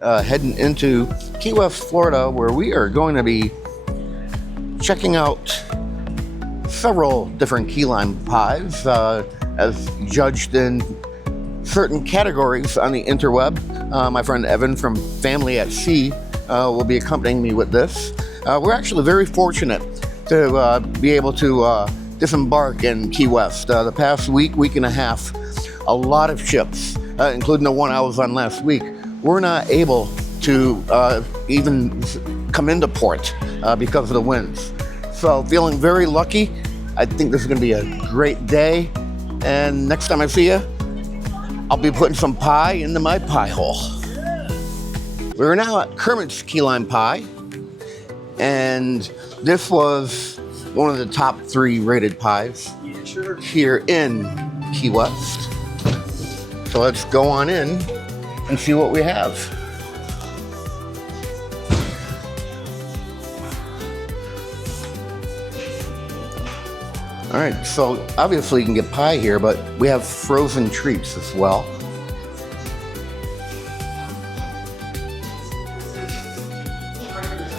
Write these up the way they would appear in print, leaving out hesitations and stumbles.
heading into Key West, Florida, where we are going to be checking out several different key lime pies as judged in certain categories on the interweb. My friend Evan from Family at Sea will be accompanying me with this. We're actually very fortunate to be able to disembark in Key West. The past week and a half, a lot of ships, including the one I was on last week, were not able to even come into port because of the winds. So feeling very lucky. I think this is going to be a great day. And next time I see you, I'll be putting some pie into my pie hole. We're now at Kermit's Key Lime Pie. And this was one of the top 3 rated pies here in Key West. So let's go on in and see what we have. All right, so obviously you can get pie here, but we have frozen treats as well.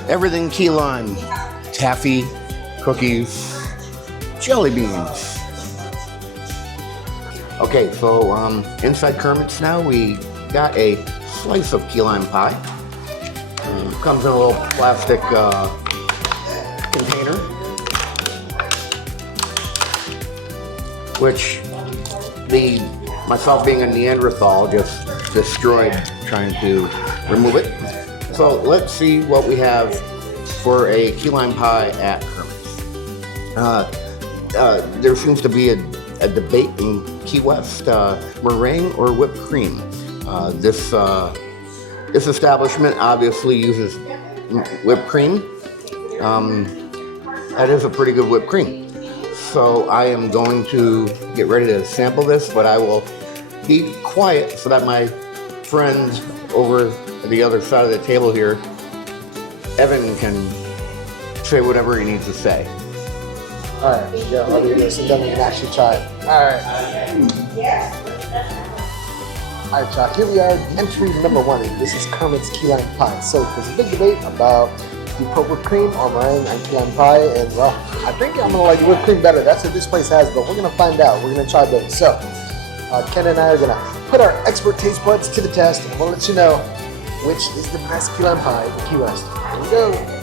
Everything key lime, taffy, cookies, jelly beans. Okay, so inside Kermit's now, we got a slice of key lime pie. Comes in a little plastic container, which myself being a Neanderthal just destroyed trying to remove it. So let's see what we have for a key lime pie at Kermit's. There seems to be a debate in Key West, meringue or whipped cream. This establishment obviously uses whipped cream. That is a pretty good whipped cream. So I am going to get ready to sample this, but I will be quiet so that my friend over the other side of the table here, Evan, can say whatever he needs to say. All right, yeah, I'll do this and then we can actually try it. All right. All right, y'all, here we are, entry number 1. This is Kermit's Key Lime Pie. So there's a big debate about the put whipped cream or meringue and key lime pie, and well, I think I'm gonna like whipped cream better. That's what this place has, but we're gonna find out. We're gonna try both. So Ken and I are gonna put our expert taste buds to the test, and we'll let you know which is the best key lime pie in Key West. Here we go.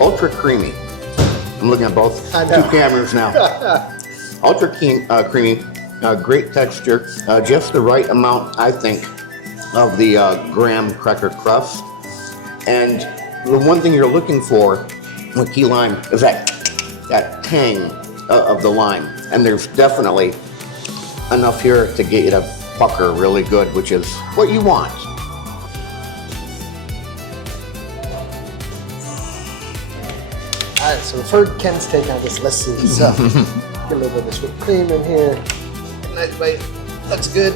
Ultra creamy. I'm looking at both 2 cameras now. Ultra creamy, great texture, just the right amount, I think, of the graham cracker crust. And the one thing you're looking for with key lime is that tang of the lime. And there's definitely enough here to get you to pucker really good, which is what you want. All right, so we've heard Ken's take on this. Let's see. So, get a little bit of this whipped cream in here. Nice bite. Looks good.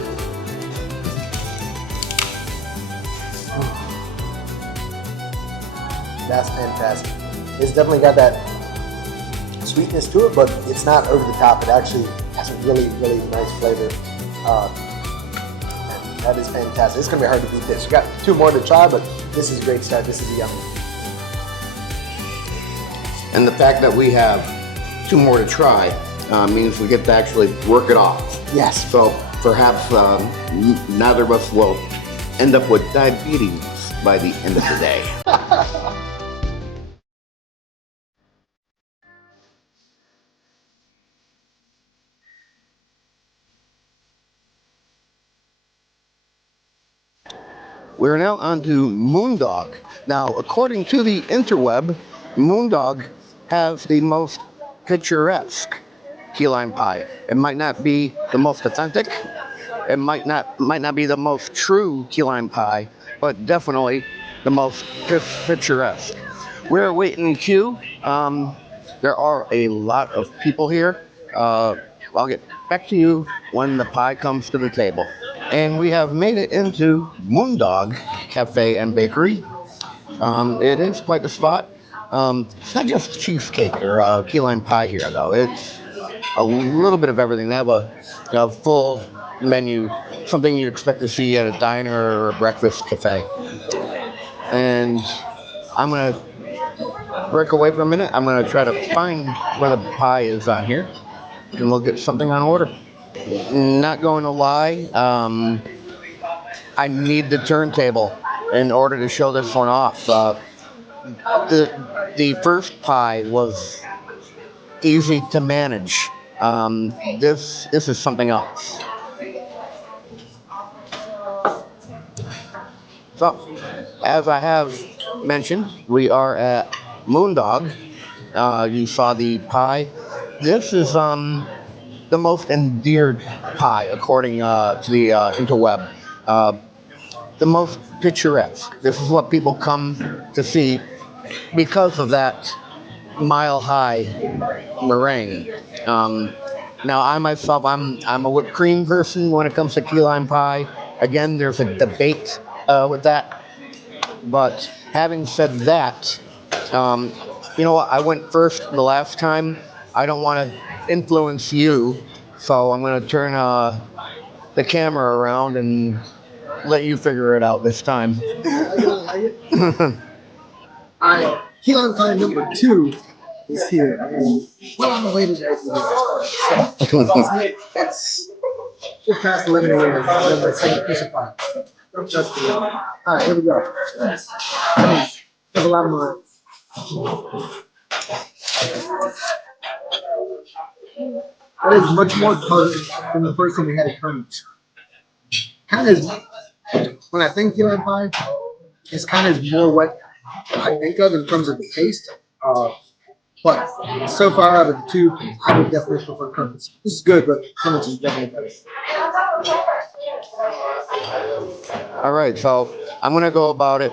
That's fantastic. It's definitely got that sweetness to it, but it's not over the top. It actually has a really, really nice flavor. And that is fantastic. It's gonna be hard to beat this. We got 2 more to try, but this is a great start. This is yummy. And the fact that we have 2 more to try means we get to actually work it off. Yes. So perhaps neither of us will end up with diabetes by the end of the day. We're now on to Moondog. Now, according to the interweb, Moondog has the most picturesque key lime pie. It might not be the most authentic. It might not be the most true key lime pie, but definitely the most picturesque. We're waiting in queue. There are a lot of people here. I'll get back to you when the pie comes to the table. And we have made it into Moondog Cafe and Bakery. It is quite the spot. It's not just cheesecake or key lime pie here, though. It's a little bit of everything. They have a full menu, something you'd expect to see at a diner or a breakfast cafe. And I'm gonna break away for a minute. I'm gonna try to find where the pie is on here, and we'll get something on order. Not going to lie, I need the turntable in order to show this one off. The first pie was easy to manage. This is something else. So, as I have mentioned, we are at Moondog. You saw the pie. This is the most endeared pie, according to the interweb. Uh, the most picturesque. This is what people come to see because of that mile high meringue. Um, Now, I myself, I'm a whipped cream person when it comes to key lime pie. Again, there's a debate with that. But having said that, um, you know what? I went first the last time. I don't want to influence you, so I'm going to turn the camera around and let you figure it out this time. Alright, key lime pie number 2 is here. And we're on the way today for this. It's just past 11 a.m. and my second piece of pie. Just alright, here we go. Have a lot of mine. That is much more tart than the first one we had at Kermit's. Kind of, when I think key lime pie, it's kind of more what I think of in terms of the taste. But so far out of the two, I would definitely prefer Kermit's. This is good, but Kermit's is definitely better. All right, so I'm going to go about it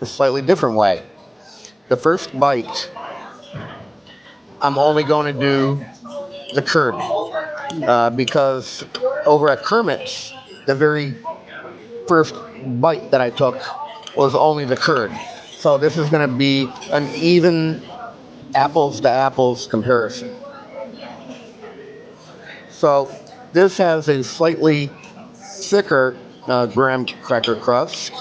a slightly different way. The first bite, I'm only going to do the curd because over at Kermit's, the very first bite that I took was only the curd. So this is going to be an even apples to apples comparison. So this has a slightly thicker graham cracker crust.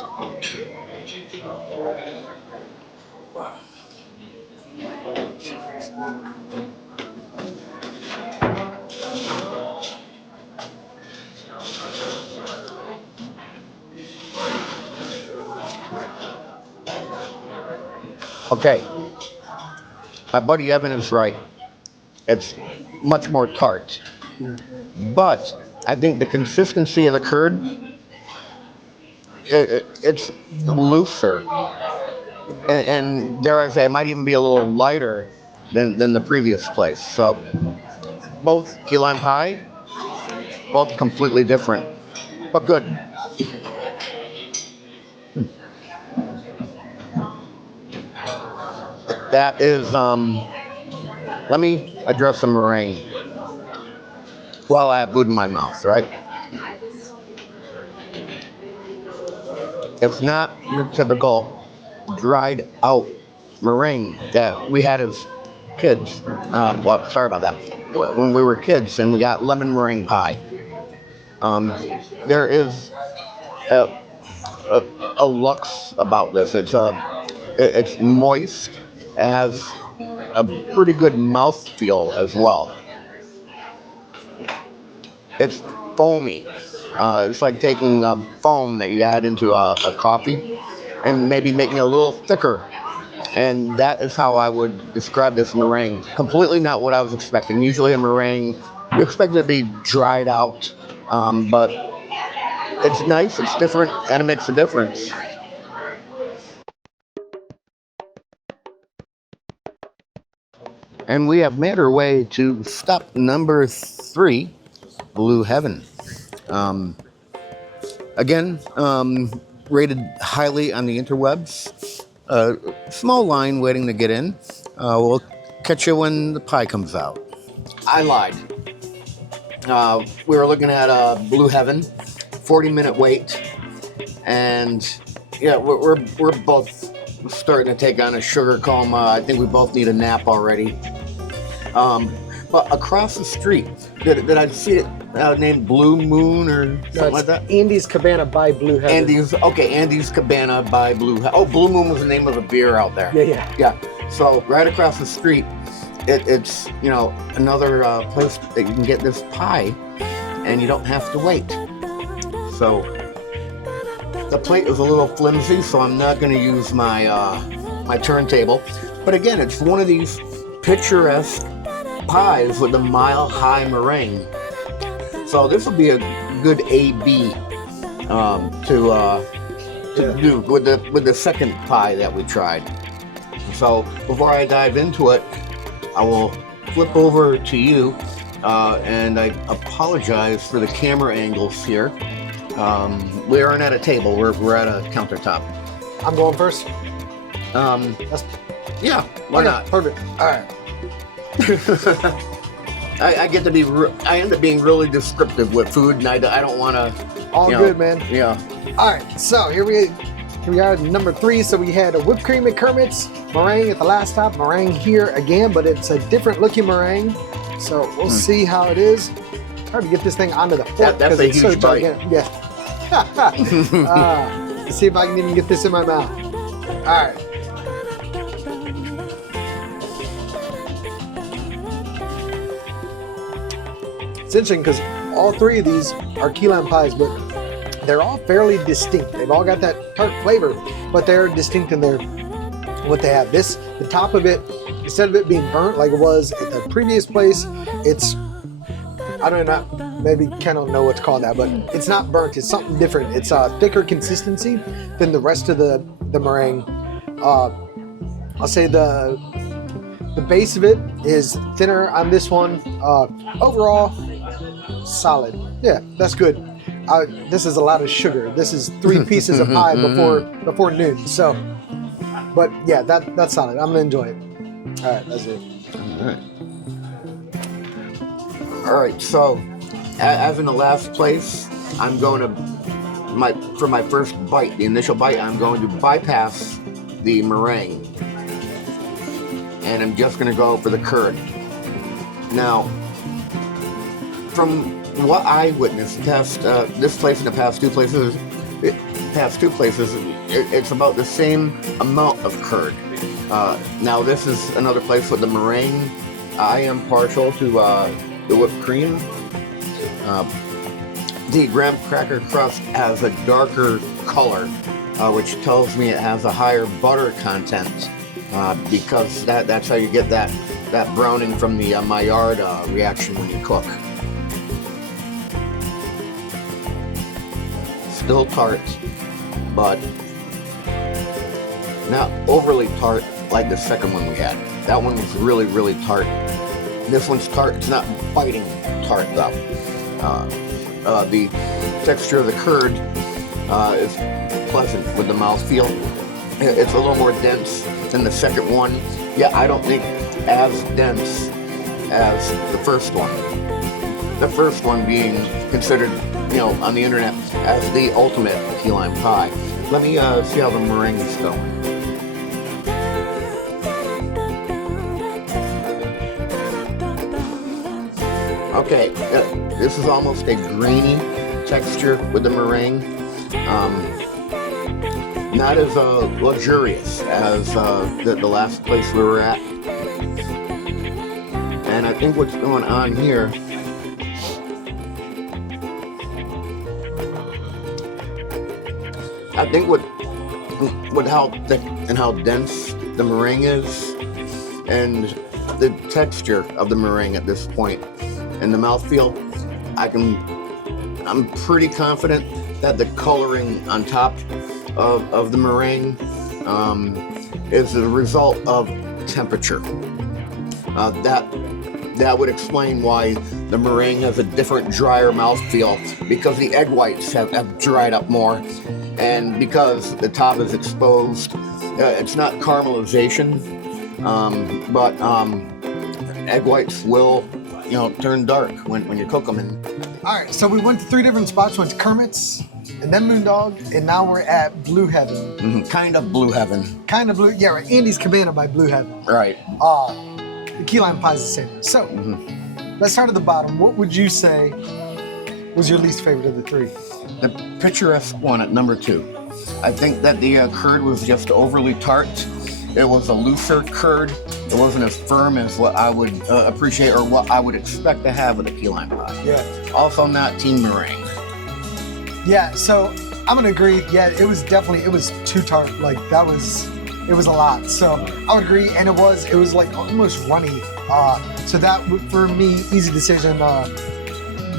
Okay, my buddy Evan is right. It's much more tart. But I think the consistency of the curd, it's looser. And dare I say, it might even be a little lighter than the previous place. So both key lime pie, both completely different, but good. That is, let me address the meringue while I have food in my mouth, right? It's not your typical dried out meringue that we had as kids. Well, sorry about that. When we were kids and we got lemon meringue pie. Um, there is a, a, a lux about this. It's moist. It has a pretty good mouthfeel as well. It's foamy. It's like taking foam that you add into a coffee and maybe making it a little thicker. And that is how I would describe this meringue. Completely not what I was expecting. Usually a meringue, you expect it to be dried out, but it's nice, it's different, and it makes a difference. And we have made our way to stop number 3, Blue Heaven. Um, Again, rated highly on the interwebs. Small line waiting to get in. We'll catch you when the pie comes out. I lied. We were looking at Blue Heaven, 40-minute wait, and yeah, we're both starting to take on a sugar coma. I think we both need a nap already. But across the street, did I see it named Blue Moon or something like that? Andy's Cabana by Blue Heaven. Andy's Cabana by Blue Heaven. Oh, Blue Moon was the name of a beer out there. Yeah. So right across the street, it's another place that you can get this pie, and you don't have to wait. So the plate is a little flimsy, so I'm not going to use my my turntable. But again, it's one of these picturesque pies with a mile-high meringue. So this will be a good A/B to do with the second pie that we tried. So before I dive into it, I will flip over to you, and I apologize for the camera angles here. We aren't at a table; we're at a countertop. I'm going first. Yeah, why not? Perfect. All right. I get to be. I end up being really descriptive with food, and I don't want to. All good, man. Yeah. All right. So here we are, number 3. So we had a whipped cream at Kermit's, meringue at the last stop, meringue here again, but it's a different looking meringue. So we'll see how it is. Hard to get this thing onto the fork That's a huge bite. Yeah. Let's see if I can even get this in my mouth. All right. It's interesting because all 3 of these are key lime pies, but they're all fairly distinct. They've all got that tart flavor, but they're distinct in their what they have. The top of it, instead of it being burnt like it was at the previous place, it's, I don't know, maybe Ken don't know what's called that, but it's not burnt. It's something different. It's a thicker consistency than the rest of the meringue. I'll say the base of it is thinner on this one. Overall, solid. Yeah, that's good. This is a lot of sugar. This is 3 pieces of pie before noon. So, but yeah, that's solid. I'm gonna enjoy it. All right, that's it. All right. So, as in the last place, I'm going to for my first bite, the initial bite, I'm going to bypass the meringue, and I'm just going to go for the curd. Now, from what I witnessed this place and the past two places, it's about the same amount of curd. Now this is another place with the meringue. I am partial to the whipped cream. The graham cracker crust has a darker color, which tells me it has a higher butter content, because that's how you get that browning from the Maillard reaction when you cook. Still tart, but not overly tart like the second one we had. That one was really, really tart. This one's tart. It's not biting tart though. The texture of the curd is pleasant with the mouthfeel. It's a little more dense than the second one. Yeah, I don't think as dense as the first one. The first one being considered, on the internet as the ultimate key lime pie. Let me see how the meringue is going. Okay, this is almost a grainy texture with the meringue. Not as luxurious as the last place we were at. And I think what's going on here, I think with how thick and how dense the meringue is, and the texture of the meringue at this point, and the mouthfeel, I'm pretty confident that the coloring on top of the meringue is the result of temperature. That would explain why the meringue has a different, drier mouthfeel, because the egg whites have dried up more, and because the top is exposed. It's not caramelization, but egg whites will, turn dark when you cook them. And all right, so we went to 3 different spots. Went to Kermit's, and then Moondog, and now we're at Blue Heaven. Kind of Blue Heaven. Kind of blue, yeah, right. Andy's Cabana by Blue Heaven. Right. The key lime pie is the same. So, let's start at the bottom. What would you say was your least favorite of the three? The picturesque one at number 2. I think that the curd was just overly tart. It was a looser curd. It wasn't as firm as what I would appreciate or what I would expect to have with a key lime pie. Yeah. Also not team meringue. Yeah, so I'm gonna agree. Yeah, it was too tart. Like it was a lot. So I would agree, and it was like almost runny. So that for me, easy decision.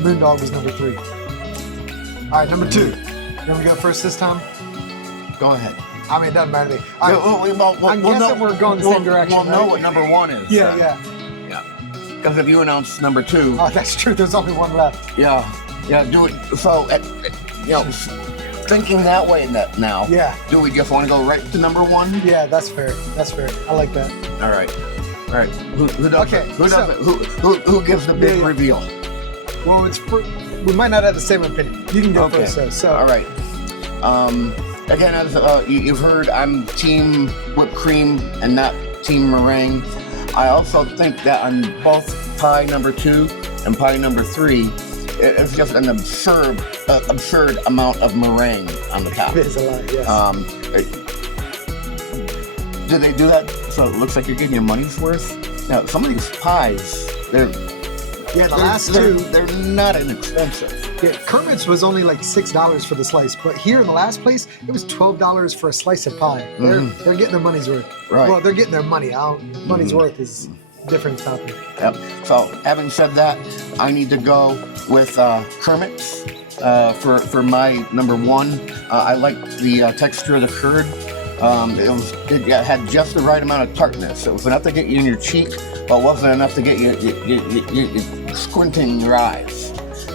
Moondog was number 3. All right, number 2. Then we go first this time. Go ahead. I mean, it doesn't matter to me. All right, I'm guessing we're going the same direction. We'll know right? what number 1 is. Yeah. Because if you announce number 2. Oh, that's true. There's only one left. Yeah, do it. So, thinking that way now. Yeah. Do we just want to go right to number 1? Yeah, that's fair. I like that. All right. Who does Okay, it? Who does it? Who gives the big reveal? Well, we might not have the same opinion. You can go first. So. All right. Again, as you've heard, I'm team whipped cream and not team meringue. I also think that on both pie number 2 and pie number 3, it's just an absurd amount of meringue on the top. It is a lot, yes. Do they do that so it looks like you're getting your money's worth? Now, some of these pies, the last two, they're not inexpensive. Yeah, Kermit's was only like $6 for the slice, but here in the last place, it was $12 for a slice of pie. They're getting their money's worth. Right. Well, they're getting their money. Money's worth is a different topic. Yep. So, having said that, I need to go with Kermit's for my number 1. I like the texture of the curd. It had just the right amount of tartness. It was enough to get you in your cheek, but wasn't enough to get you squinting your eyes.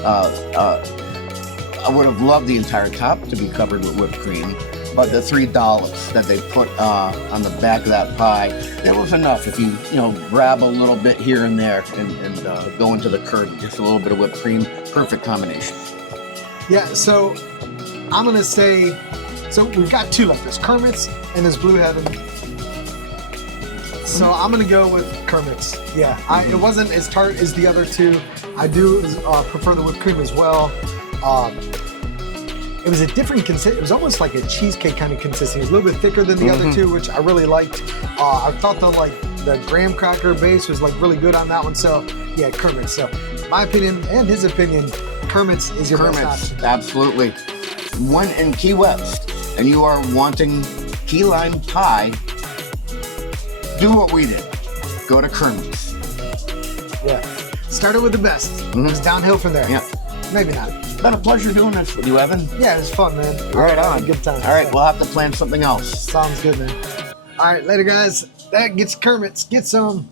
I would have loved the entire top to be covered with whipped cream, but the $3 that they put on the back of that pie, it was enough. If you grab a little bit here and there and go into the curd, just a little bit of whipped cream, perfect combination. Yeah, so I'm gonna say, so we've got 2 left. There's Kermit's and there's Blue Heaven. So I'm gonna go with Kermit's. Yeah, it wasn't as tart as the other 2. I do prefer the whipped cream as well. It was a different consistency. It was almost like a cheesecake kind of consistency. It was a little bit thicker than the other 2, which I really liked. I thought the graham cracker base was like really good on that one. So yeah, Kermit's. So my opinion and his opinion, Kermit's is your best option. Absolutely. When in Key West and you are wanting key lime pie, do what we did. Go to Kermit's. Yeah. Started with the best. It was downhill from there. Yeah. Maybe not. It's been a pleasure doing this with you, Evan. Yeah, it was fun, man. Right on. Good time. All right, we'll have to plan something else. Sounds good, man. All right, later, guys. That gets Kermit's. Get some.